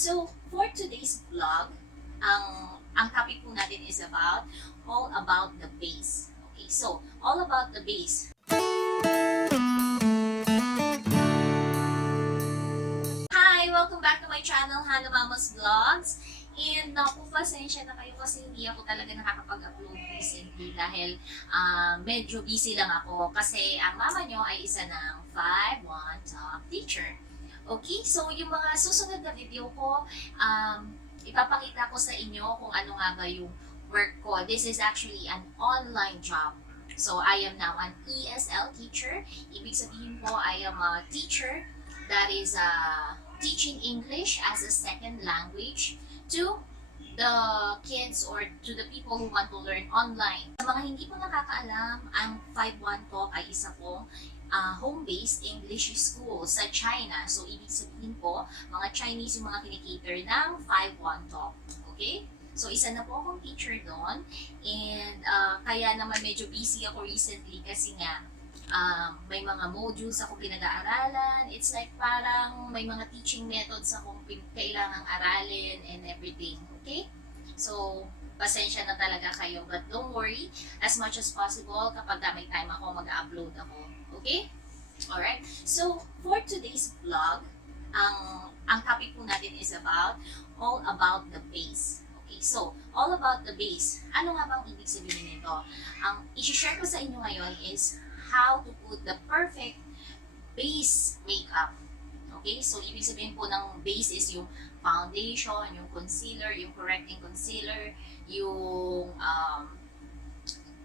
So, for today's vlog, ang topic po natin is all about the base. Okay, so, all about the base. Hi! Welcome back to my channel, Hannah Mama's Vlogs. And naku, pasensya na kayo kasi hindi ako talaga nakakapag-upload recently dahil medyo busy lang ako kasi ang mama nyo ay isa ng 5-1 top teacher. Okay, so yung mga susunod na video ko, ipapakita ko sa inyo kung ano nga ba yung work ko. This is actually an online job. So I am now an ESL teacher. Ibig sabihin po, I am a teacher that is teaching English as a second language to the kids or to the people who want to learn online. Sa mga hindi po nakakaalam, ang 5-1 Talk ay isa pong home-based English school sa China. So, ibig sabihin po, mga Chinese yung mga kinikater ng 5-1 Talk. Okay? So, isa na po akong teacher doon. And kaya naman medyo busy ako recently kasi nga, may mga modules ako pinag-aaralan. It's like parang may mga teaching methods akong kailangang aralin and everything. Okay? So, pasensya na talaga kayo. But don't worry, as much as possible, kapag may time ako, mag-upload ako. Okay? Alright? So, for today's vlog, ang topic po natin is all about the base. Okay, so, all about the base. Ano nga bang ibig sabihin nito? Ang isi-share ko sa inyo ngayon is how to put the perfect base makeup. Okay, so ibig sabihin po ng base is yung foundation, yung concealer, yung correcting concealer, yung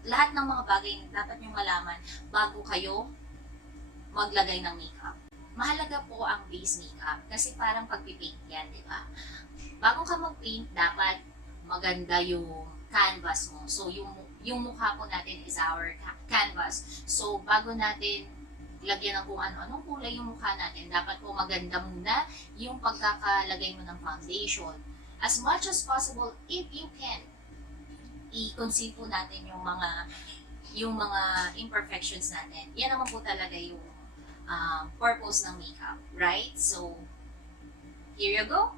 lahat ng mga bagay na dapat nyo malaman bago kayo maglagay ng makeup. Mahalaga po ang base makeup kasi parang pagpipaint yan, di ba? Bago ka mag-paint, dapat maganda yung canvas mo. So, yung mukha po natin is our canvas. So, bago natin lagyan ng kung ano-anong kulay yung mukha natin, dapat po maganda muna yung pagkakalagay mo ng foundation. As much as possible, if you can, i-conceal po natin yung mga imperfections natin. Yan naman po talaga yung purpose ng makeup, right? So, here you go.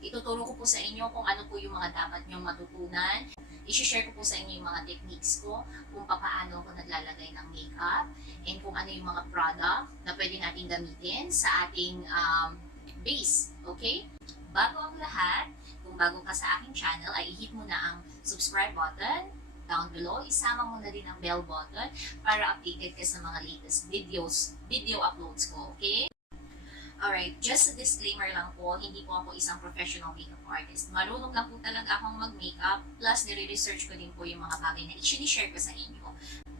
Ituturo ko po sa inyo kung ano po yung mga dapat nyong matutunan. I-share ko po sa inyo yung mga techniques ko kung paano ako naglalagay ng makeup and kung ano yung mga product na pwede natin gamitin sa ating base. Okay? Bago ang lahat, kung bago ka sa aking channel, ay i-hit mo na ang subscribe button down below. Isama mo na din ang bell button para updated ka sa mga latest video uploads ko. Okay? Alright, just a disclaimer lang po, hindi po ako isang professional makeup artist. Marunong lang po talaga akong mag-makeup, plus nire-research ko din po yung mga bagay na i-share ko sa inyo.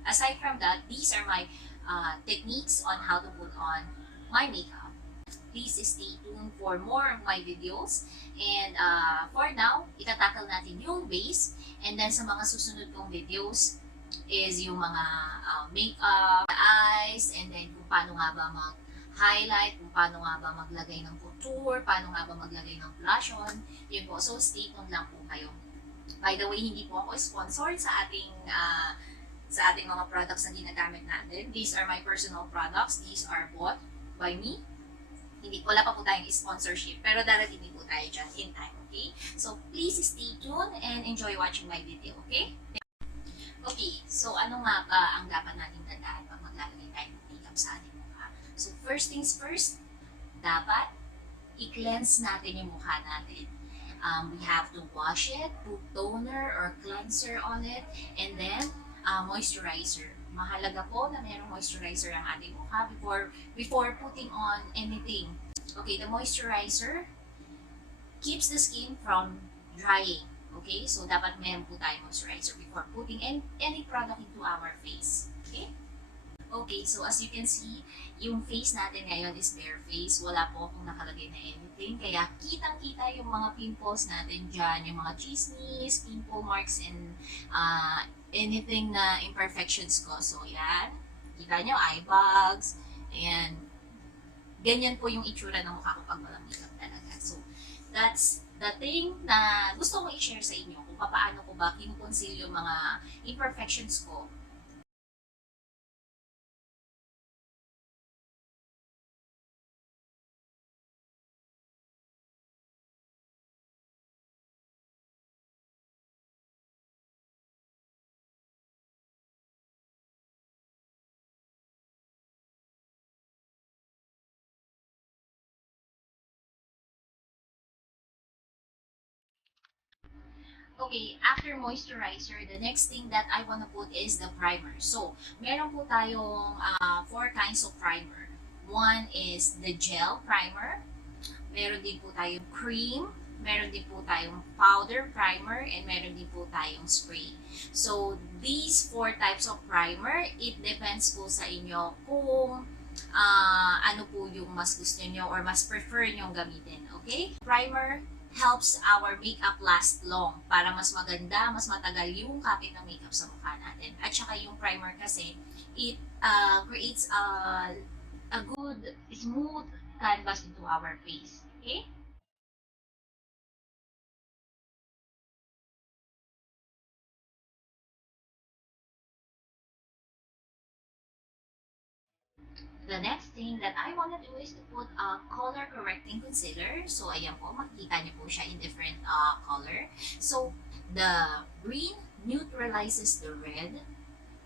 Aside from that, these are my techniques on how to put on my makeup. Please stay tuned for more of my videos. And for now, itatakal natin yung base. And then sa mga susunod kong videos is yung mga makeup, eyes, and then kung paano nga ba mag-highlight, kung paano nga ba maglagay ng contour, paano nga ba maglagay ng blush on. Yun po. So stay tuned lang po kayo. By the way, hindi po ako sponsored sa ating mga products na ginagamit natin. These are my personal products. These are bought by me. Wala pa po tayong sponsorship, pero darating din po tayo dyan in time, okay? So, please stay tuned and enjoy watching my video, okay? Okay, so ano nga ba ang dapat natin tandaan pag maglalagay tayo ng makeup sa ating mukha? So, first things first, dapat i-cleanse natin yung mukha natin. We have to wash it, put toner or cleanser on it, and then moisturizer. Mahalaga po na mayroong moisturizer ang ating mukha before putting on anything. Okay, the moisturizer keeps the skin from drying. Okay, so dapat meron po tayo moisturizer before putting any product into our face. Okay? Okay, so as you can see, yung face natin ngayon is bare face. Wala po akong nakalagay na anything. Kaya kitang-kita yung mga pimples natin dyan, yung mga chismis, pimple marks, and anything na imperfections ko. So, yan. Kita nyo, eye bags. And ganyan po yung itsura ng mukha ko pag walang makeup talaga. So, that's the thing na gusto kong i-share sa inyo kung paano ko ba kinukonceal yung mga imperfections ko Okay, after moisturizer, the next thing that I wanna put is the primer. So, meron po tayong four kinds of primer. One is the gel primer, meron din po tayong cream, meron din po tayong powder primer, and meron din po tayong spray. So, these four types of primer, it depends po sa inyo kung ano po yung mas gusto nyo or mas prefer nyo gamitin. Okay? Primer helps our makeup last long para mas maganda, mas matagal yung kapit ng makeup sa mukha natin. At saka yung primer kasi, it creates a good, smooth canvas into our face. Okay? The next thing that I want to do is to put a color correcting concealer. So, ayan po, makikita niyo po siya in different color. So, the green neutralizes the red.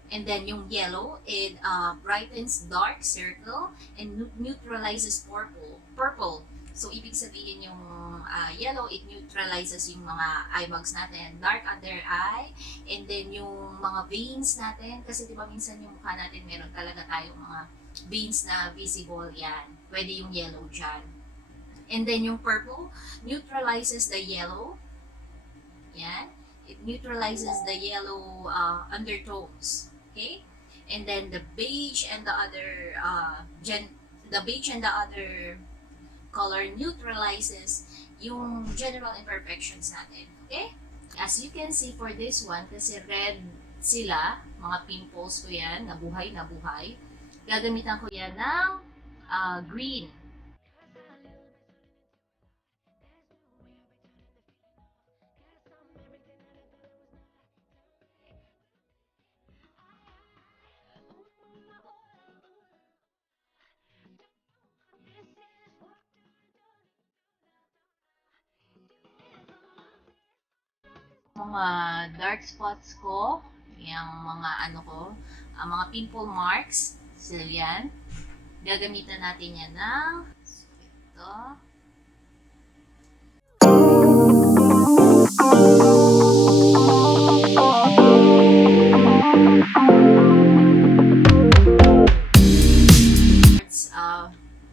And then yung yellow, it brightens dark circle and neutralizes purple. So, ibig sabihin yung yellow, it neutralizes yung mga eye bags natin, dark under eye, and then yung mga veins natin, kasi di ba minsan yung mukha natin, meron talaga tayong mga veins na visible, yan. Pwede yung yellow dyan. And then yung purple, neutralizes the yellow, yan. It neutralizes the yellow undertones. Okay? And then the beige and the other color neutralizes yung general imperfections natin. Okay? As you can see for this one, kasi red sila, mga pimples ko yan, nabuhay, gagamitan ko yan ng green. Mga dark spots ko, yung mga ano ko, mga pimple marks, so yan. Gagamitan natin yan ng ito.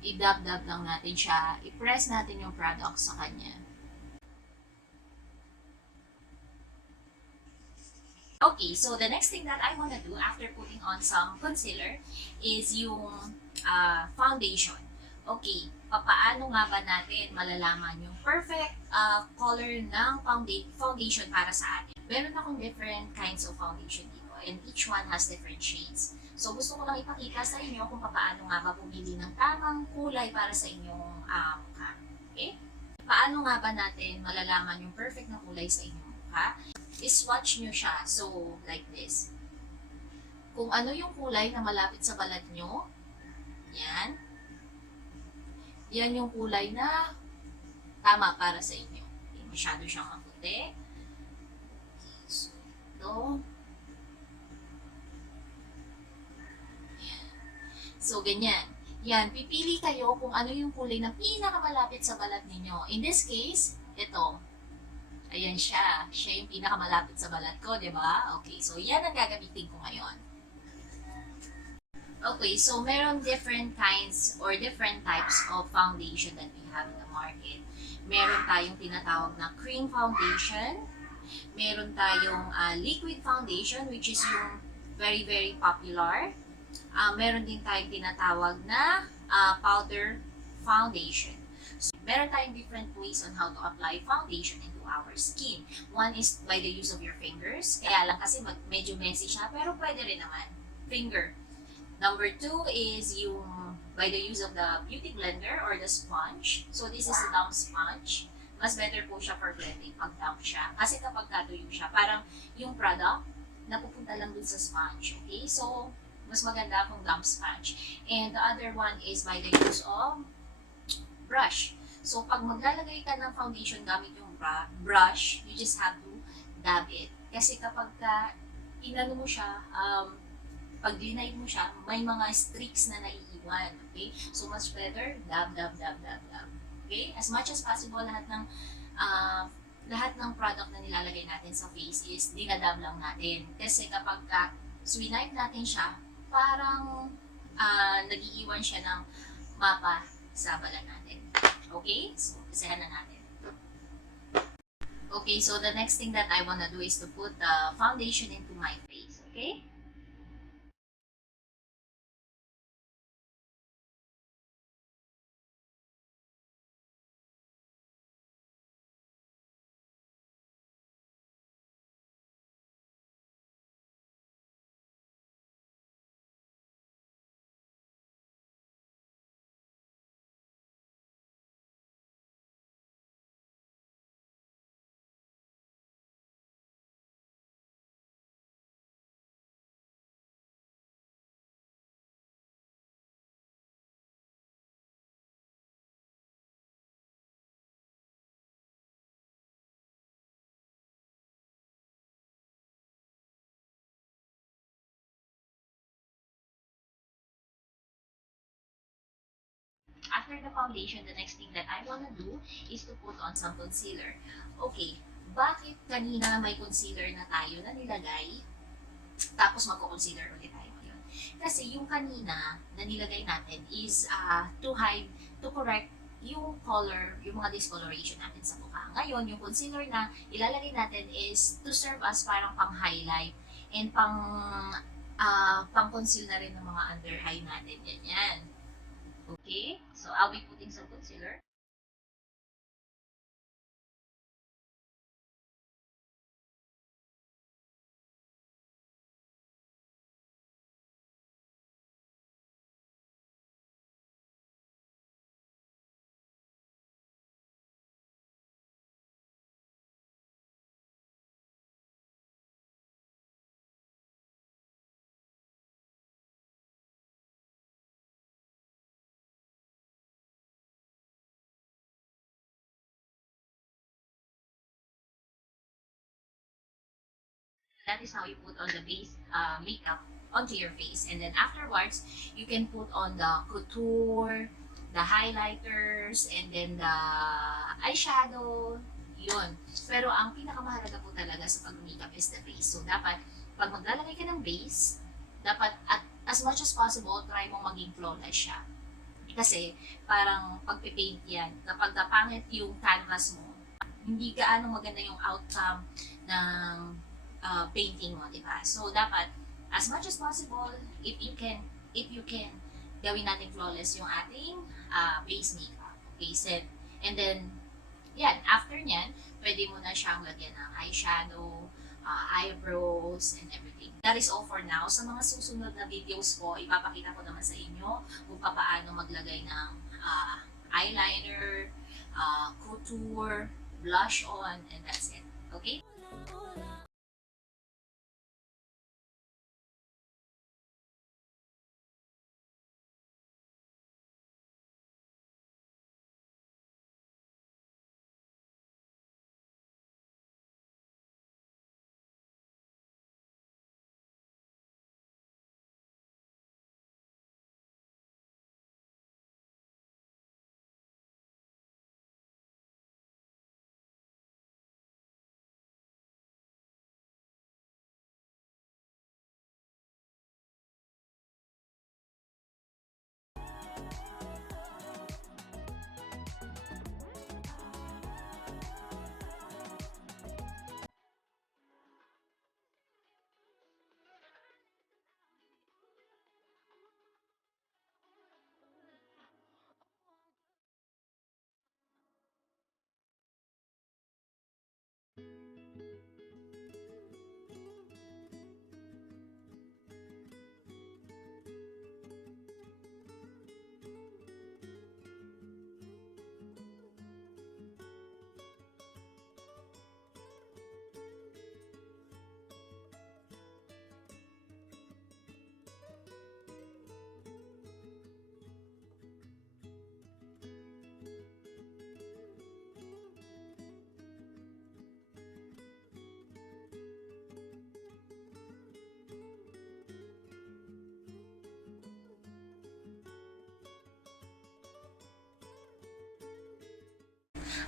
I-dab-dab lang natin siya. I-press natin yung product sa kanya. Okay, so the next thing that I want to do after putting on some concealer is yung foundation. Okay, paano nga ba natin malalaman yung perfect color ng foundation para sa atin? Meron akong different kinds of foundation dito and each one has different shades. So gusto ko lang ipakita sa inyo kung paano nga ba pumili ng tamang kulay para sa inyong mukha. Okay? Paano nga ba natin malalaman yung perfect na kulay sa inyong mukha? I-swatch nyo siya. So, like this. Kung ano yung kulay na malapit sa balat nyo, yan. Yan yung kulay na tama para sa inyo. Hindi masyado siyang maputi. So, ito. So, ganyan. Yan, pipili kayo kung ano yung kulay na pinakamalapit sa balat ninyo. In this case, ito. Ayan siya. Siya yung pinakamalapit sa balat ko, di ba? Okay, so yan ang gagamitin ko ngayon. Okay, so meron different kinds or different types of foundation that we have in the market. Meron tayong tinatawag na cream foundation. Meron tayong liquid foundation, which is yung very, very popular. Meron din tayong tinatawag na powder foundation. So, meron tayong different ways on how to apply foundation into our skin. One is by the use of your fingers. Kaya lang kasi medyo messy siya, pero pwede rin naman. Finger. Number two is yung by the use of the beauty blender or the sponge. So, this is a damp sponge. Mas better po siya for blending pag damp siya. Kasi kapag katuyo siya, parang yung product, napupunta lang dun sa sponge. Okay? So, mas maganda kung damp sponge. And the other one is by the use of brush. So, pag maglalagay ka ng foundation gamit yung brush, you just have to dab it. Kasi kapag inano mo siya, pag dinaid mo siya, may mga streaks na naiiwan. Okay? So, much better, dab, dab, dab, dab, dab. Okay? As much as possible, lahat ng lahat ng product na nilalagay natin sa face is dinadam lang natin. Kasi kapag swipe natin siya, parang nagiiwan siya ng mapa sa balat natin. Okay? So, isahan na natin. Okay, so the next thing that I wanna do is to put the foundation into my face. Okay? After the foundation, the next thing that I wanna do is to put on some concealer. Okay, bakit kanina may concealer na tayo na nilagay, tapos magko-concealer ulit tayo ngayon? Kasi yung kanina na nilagay natin is to correct yung color, yung mga discoloration natin sa mukha. Ngayon, yung concealer na ilalagay natin is to serve as parang pang-highlight and pang-conceal na rin ng mga under eye natin. Ganyan. Okay? So, I'll be putting some concealer. That is how you put on the base makeup onto your face. And then afterwards, you can put on the couture, the highlighters, and then the eyeshadow. Yun. Pero ang pinakamahalaga po talaga sa pag-makeup is the base. So, dapat, pag maglalagay ka ng base, dapat at as much as possible, try mo maging flawless siya. Kasi, parang pagpipaint yan, kapag napangit yung canvas mo, hindi gaano maganda yung outcome ng painting mo, di ba? So, dapat, as much as possible, if you can, gawin natin flawless yung ating base makeup. Okay, set. And then, yan, after nyan, pwede mo na siyang lagyan ng eyeshadow, eyebrows, and everything. That is all for now. Sa mga susunod na videos ko, ipapakita ko naman sa inyo kung paano maglagay ng eyeliner, couture, blush on, and that's it. Okay?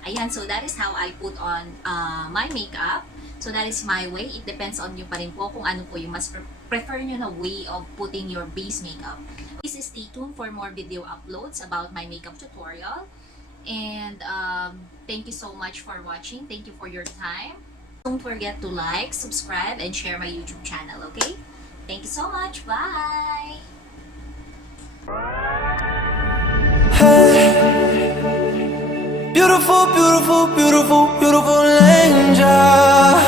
Ayan, so that is how I put on my makeup. So that is my way. It depends on you pa rin po kung ano po yung mas prefer nyo na way of putting your base makeup. Please stay tuned for more video uploads about my makeup tutorial. And thank you so much for watching. Thank you for your time. Don't forget to like, subscribe, and share my YouTube channel, okay? Thank you so much. Bye! Beautiful, beautiful, beautiful, beautiful angel.